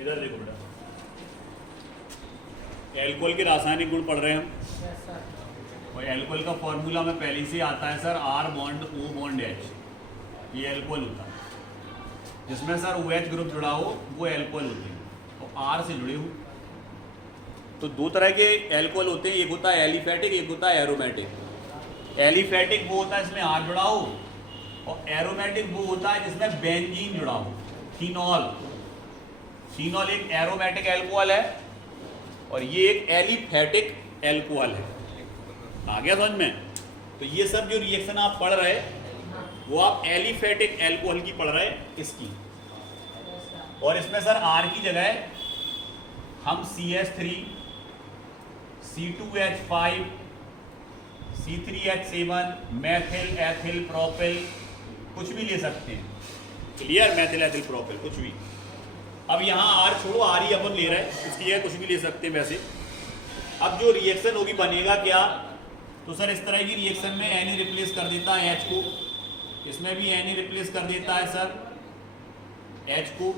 इधर देखो बेटा, एल्कोहल के रासायनिक गुण पढ़ रहे हैं हम। और एल्कोहल का फॉर्मूला में पहले से आता है sir, R bond O bond H, ये एल्कोहल होता है। जिसमें सर OH ग्रुप जुड़ा हो वो एल्कोहल होते हैं, और R से जुड़े हो। तो दो तरह के एल्कोहल होते हैं, एक होता है एलिफेटिक, एक होता है एरोमेटिक। एलिफेटिक वो होता है जिसमें R जुड़ा हो, और एरोमेटिक वो होता है जिसमें बेंजीन जुड़ा हो। फिनॉल, फिनॉल एक एरोमेटिक एल्कोहल है और ये एक एलिफेटिक एल्कोहल है। आ गया समझ में? तो ये सब जो रिएक्शन आप पढ़ रहे वो आप एलिफेटिक एल्कोहल की पढ़ रहे इसकी। और इसमें सर R की जगह हम CH3, C2H5, C3H7, methyl ethyl propyl कुछ भी ले सकते हैं। क्लियर? मेथिल एथिल प्रोपिल कुछ भी। अब यहाँ R छोड़ो, R ही अपन ले रहे हैं, इसकी जगह कुछ भी ले सकते हैं वैसे। अब जो रिएक्शन होगी बनेगा क्या? तो सर इस तरह की रिएक्शन में Na रिप्लेस कर देता है H को, इसमें भी Na रिप्लेस कर देता है सर H को।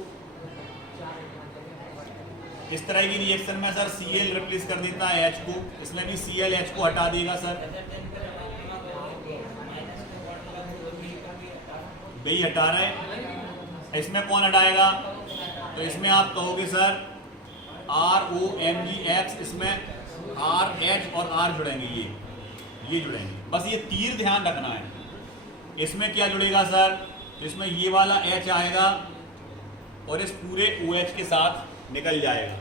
इस तरह की रिएक्शन में सर Cl रिप्लेस कर देता है H को, इसमें भी Cl H को हटा देगा सर, वही हटा रहे। इसमें कौन हटाएगा? तो इसमें आप कहोगे सर ROMgX, इसमें RH और R जुड़ेंगे, ये जुड़ेंगे। बस ये तीर ध्यान रखना है। इसमें क्या जुड़ेगा सर? तो इसमें ये वाला H आएगा और इस पूरे OH के साथ निकल जाएगा।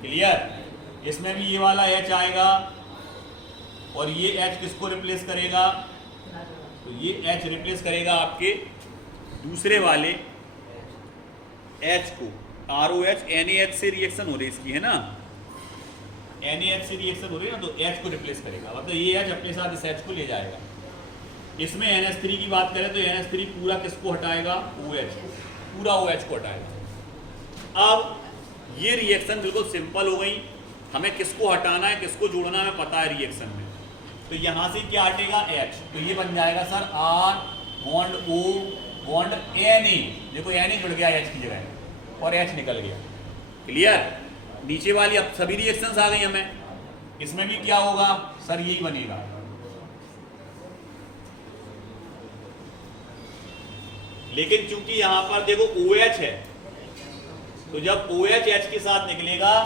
क्लियर? इसमें भी ये वाला H आएगा और ये H किसको रिप्लेस करेगा? तो ये H रिप्लेस करेगा आपके दूसरे वाले H को। ROH NaH से रिएक्शन हो रही है इसकी, है ना? NaH से रिएक्शन हो रही है ना, तो H को रिप्लेस करेगा, मतलब ये H अपने साथ इस H को ले जाएगा। इसमें NH3 की बात करें तो NH3 पूरा किसको हटाएगा? OH को, पूरा OH को हटाएगा। अब ये रिएक्शन बिल्कुल सिंपल हो गई, हमें किसको हटाना है किसको जोड़ना है पता है रिएक्शन में। तो यहाँ से क्या हटेगा? H, तो ये बन जाएगा sir R bond O bond Na। देखो Na जुड़ गया H की जगह और H निकल गया। क्लियर? नीचे वाली अब सभी रिएक्शंस आ गई हमें। इसमें भी क्या होगा सर? यही बनेगा। लेकिन चूंकि यहां पर देखो OH है, तो जब OH H के साथ निकलेगा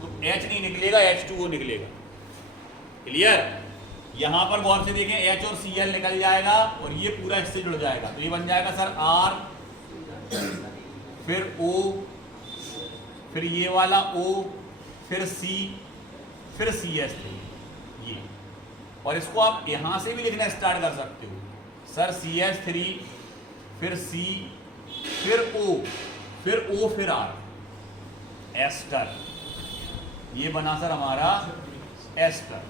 तो H नहीं निकलेगा, H2O निकलेगा। क्लियर? यहां पर गौर से देखें, H और Cl निकल जाएगा और ये पूरा इससे जुड़ जाएगा, तो ये बन जाएगा सर R, फिर O, फिर ये वाला O, फिर C, फिर CH3 ये। और इसको आप यहां से भी लिखना स्टार्ट कर सकते हो सर, CH3, फिर C, फिर O, फिर O, फिर R, एस्टर। ये बना सर हमारा एस्टर।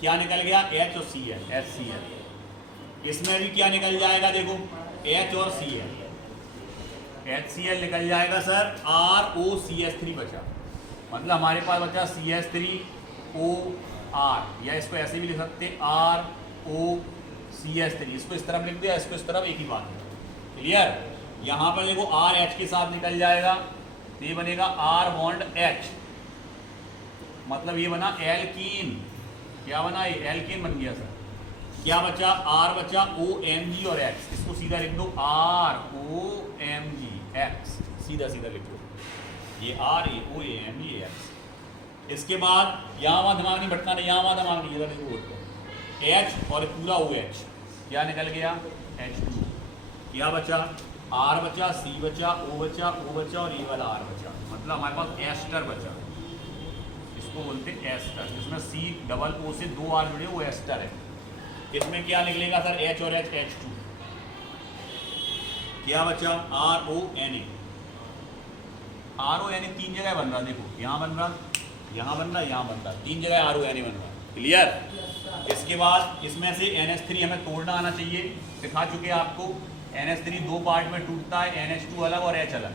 क्या निकल गया? H और Cl, HCl। इसमें भी क्या निकल जाएगा? देखो H और Cl, HCl निकल जाएगा सर, ROCH3 बचा, मतलब हमारे पास बचा CH3OR, या इसको ऐसे भी लिख सकते ROCH3। इसको इस तरफ लिख दिया, इसको इस तरफ, एक ही बात है। क्लियर? यहाँ पर देखो R H के साथ निकल जाएगा, तो ये बनेगा R बॉन्ड H, मतलब ये बना एल्कीन। क्या बना? ये एल्कीन बन गया सर। क्या बचा? R बचा OMG और X, इसको सीधा लिख दो ROMGX, सीधा सीधा लिख दो, ये R, ये O, ये M, ये X। इसके बाद यहाँ वहाँ दिमाग नहीं भटकाना, यहाँ वहाँ दिमाग नहीं, इधर देखो H और पूरा OH, क्या निकल गया? H2। क्या बचा? R बचा, C बचा, O बचा, O बचा और ये वाला R बचा, मतलब हमारे पास एस्टर बचा। इसको बोलते हैं एस्टर, जिसमें C डबल O से 2 R जुड़े, वो एस्टर है। इसमें क्या निकलेगा सर? H और H, H2। क्या बचा? RONA। RONA 3 जगह बन रहा, देखो यहाँ बन रहा, यहाँ बन रहा, यहाँ बन रहा, 3 जगह RONA बन रहा। क्लियर? इसके बाद इसमें से NH3 हमें तोड़ना आना चाहिए, सिखा चुके आपको। NH3 दो पार्ट में टूटता है, NH2 अलग और H अलग।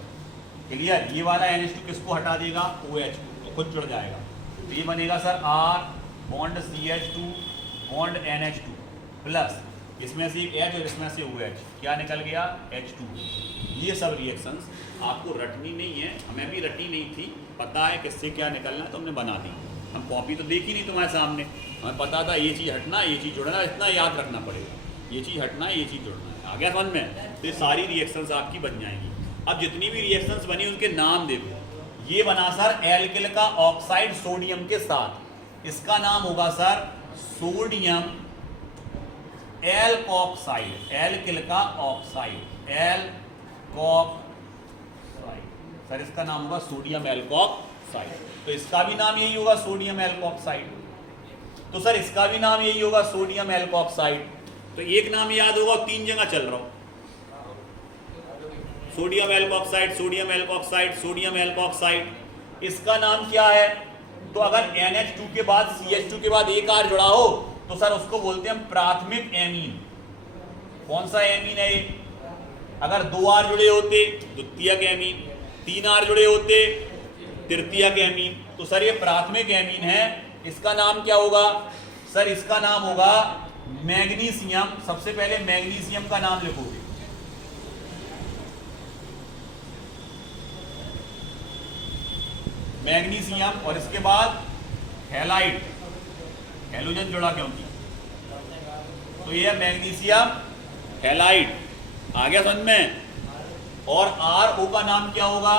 क्लियर? ये वाला NH2 किसको हटा देगा? OH को, तो खुद जुड़ जाएगा। तो ये बनेगा sir R bond CH2 bond NH2 plus इसमें से एक H और इसमें से OH, क्या निकल गया H2। ये सब रिएक्शंस आपको रटनी नहीं है, हमें भी रटी नहीं थी, पता है किससे क्या निकलना है तो हमने बना दी। हम कॉपी तो देखी नहीं तुम्हारे सामने, हमें पता था ये चीज़ हटना ये चीज़ जुड़ना, इतना याद रखना पड़ेगा, ये चीज़ हटना है ये चीज़ जुड़ना है। आ गया समझ में? तो ये सारी रिएक्शंस आपकी बन जाएंगी। अब जितनी भी रिएक्शंस बनी उनके नाम देखो। ये बना सर एल्किल का ऑक्साइड सोडियम के साथ, इसका नाम होगा सर सोडियम एल्कोक्साइड। एल्किल का ऑक्साइड एल्कोक्साइड, सर इसका नाम होगा सोडियम एल्कोक्साइड। तो इसका भी नाम यही होगा सोडियम एल्कोक्साइड। तो सर इसका भी नाम यही होगा सोडियम एल्कोक्साइड। तो एक नाम याद होगा, 3 जगह चल रहा हूं, sodium alkoxide, sodium alkoxide, sodium alkoxide. इसका नाम क्या है? तो अगर NH2 के बाद CH2 के बाद एक R जुड़ा हो तो सर उसको बोलते हैं हम प्राथमिक एमीन। कौन सा एमीन है ये? अगर 2 R जुड़े होते द्वितीयक एमीन, 3 R जुड़े होते तृतीयक एमीन। तो सर ये प्राथमिक एमीन है। इसका नाम क्या होगा? सर इसका नाम होगा मैग्नीशियम। सबसे पहले मैग्नीशियम का नाम लिखोगे, मैग्नीशियम, और इसके बाद हैलाइड, हैलोजन जुड़ा क्योंकि, तो ये है मैग्नीशियम हैलाइड। आ गया समझ में? और RO का नाम क्या होगा?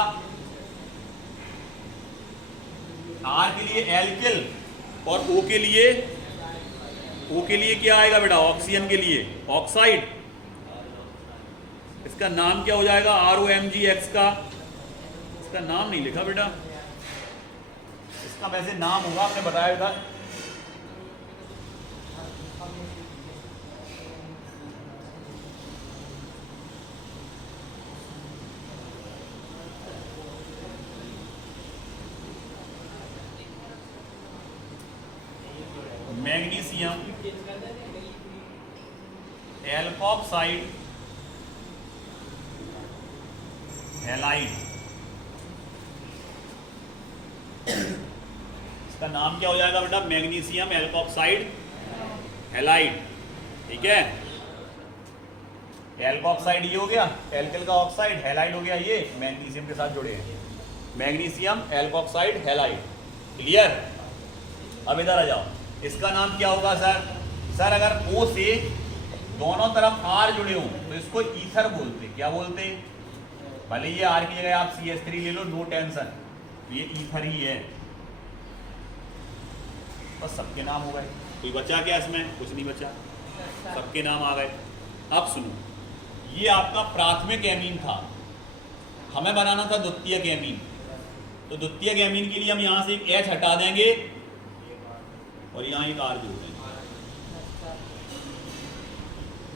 R के लिए एल्किल और O के लिए क्या आएगा बेटा? ऑक्सीजन के लिए ऑक्साइड। इसका नाम क्या हो जाएगा? ROMgX का। इसका नाम नहीं लिखा बेटा, इसका वैसे नाम होगा, आपने बताया था मैग्नीशियम एल्कोक्साइड हैलाइड। इसका नाम क्या हो जाएगा बेटा? Magnesium alkoxide halide. ठीक है, एल्कोक्साइड ये हो गया, एल्किल का ऑक्साइड, हैलाइड हो गया ये मैग्नीशियम के साथ जुड़े हैं, मैग्नीशियम एल्कोक्साइड हैलाइड। क्लियर? अब इधर आ जाओ, इसका नाम क्या होगा सर? सर अगर O से दोनों तरफ R जुड़े हों तो इसको ईथर बोलते। क्या बोलते? भले ये R की जगह आप CH3 ले लो, नो टेंशन, ये ईथर ही है। बस सबके नाम हो गए, कोई बचा क्या इसमें? कुछ नहीं बचा, सबके नाम आ गए। अब सुनो, ये आपका प्राथमिक एमीन था, हमें बनाना था द्वितीयक एमीन। तो द्वितीयक एमीन के लिए हम यहां से एक H हटा देंगे और यहां एक R जोड़ देंगे,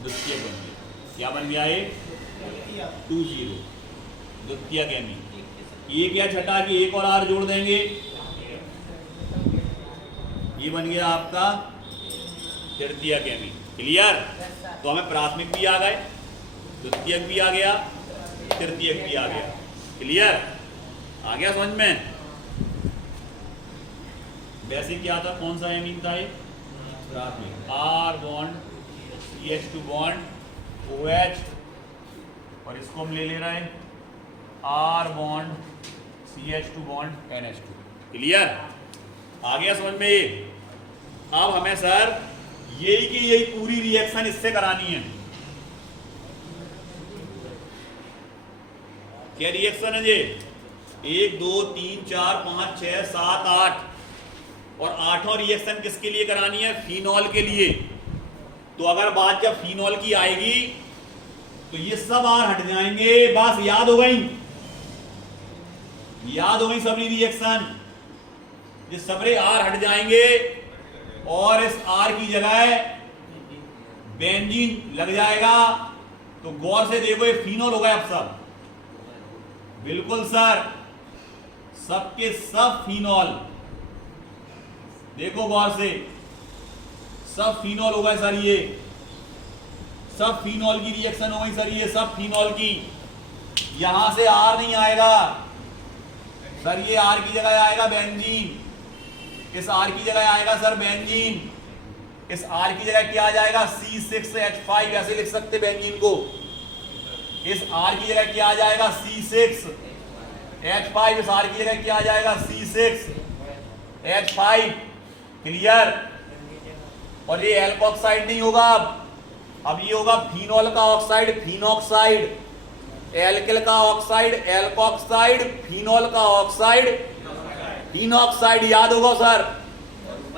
द्वितीयक बन गया। क्या बन गया? ये 2-0 द्वितीयक एमीन। एक H हटा के एक और R जोड़ देंगे, ये बन गया आपका तृतीयक एमीन। क्लियर? तो हमें प्राथमिक भी आ गए, द्वितीयक भी आ गया, तृतीयक भी आ गया। क्लियर? आ गया समझ में? वैसे क्या था, कौन सा एमीन था ये? प्राथमिक। R bond CH2 bond OH, और इसको हम ले रहे हैं R bond CH2 bond NH2। Clear? आ गया समझ में? ये अब हमें सर यही की यही पूरी रिएक्शन इससे करानी है। क्या रिएक्शन है ये? 1 2 3 4 5 6 7 8, और 8वां रिएक्शन किसके लिए करानी है? फिनॉल के लिए। तो अगर बात जब फिनॉल की आएगी तो ये सब R हट जाएंगे। बस याद हो गई, याद हो गई सबरी रिएक्शन, ये सबरे R हट जाएंगे और इस R की जगह बेंजीन लग जाएगा। तो गौर से देखो, ये फिनॉल हो गए अब सब, बिल्कुल सर, सबके सब फिनॉल, देखो गौर से, सब फिनॉल हो गए सर, ये सब फिनॉल की रिएक्शन हो गई सर, ये सब फिनॉल की। यहां से R नहीं आएगा सर, ये R की जगह आएगा बेंजीन, इस R की जगह आएगा सर बेंजीन, इस R की जगह क्या आ जाएगा C6H5, ऐसे लिख सकते बेंजीन को। इस R की जगह क्या आ जाएगा C6H5, इस R की जगह क्या आ जाएगा C6H5। क्लियर। और ये एल्कोक्साइड नहीं होगा, अब ये होगा फिनॉल का ऑक्साइड, फिनॉक्साइड। एल्किल का ऑक्साइड एल्कोक्साइड, फिनॉल का ऑक्साइड फिनॉक्साइड। याद होगा सर,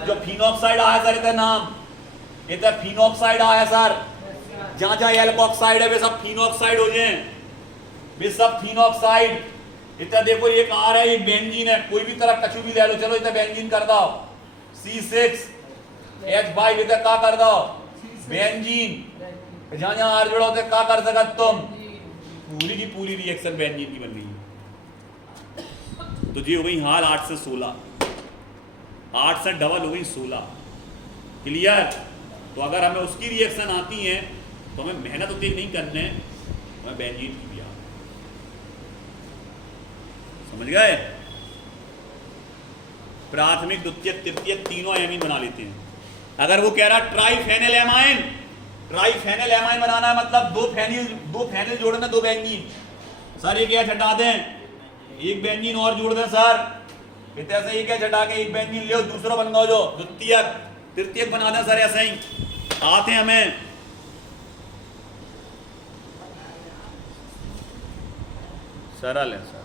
जो फिनॉक्साइड आया सर इधर नाम, इधर फिनॉक्साइड आया सर। जहां जहां एल्कोक्साइड है वे सब फिनॉक्साइड हो जाए, वे सब फिनॉक्साइड। इतना देखो एक आ रहा है, एक बेंजीन है, कोई भी तरह कछु भी ले लो, चलो इतना बेंजीन कर दो C6H5, इधर का कर दो बेंजीन। जहां जहां आर जुड़ा होते का कर सकत तुम, पूरी की पूरी रिएक्शन बेंजीन की बन रही है। तो जी हो गई हाल 8 से 16, 8 से डबल हो गई 16। क्लियर। तो अगर हमें उसकी रिएक्शन आती है तो हमें मेहनत उतनी नहीं करने, हमें बेंजीन की भी आ, समझ गए। प्राथमिक द्वितीय तृतीय तीनों एमीन बना लेते हैं। अगर वो कह रहा ट्राइफेनिलएमाइन, ट्राइफेनिलएमाइन बनाना है मतलब दो फेनिल जोड़ना, दो बेंजीन। सर ये क्या हटा दें, एक बेंजीन और जोड़ दें सर, ऐसे ही क्या हटा के एक बेंजीन ले दूसरा बन गया जो द्वितीयक तृतीयक बना दें सर, ऐसे ही आते हैं हमें। सरल है सर।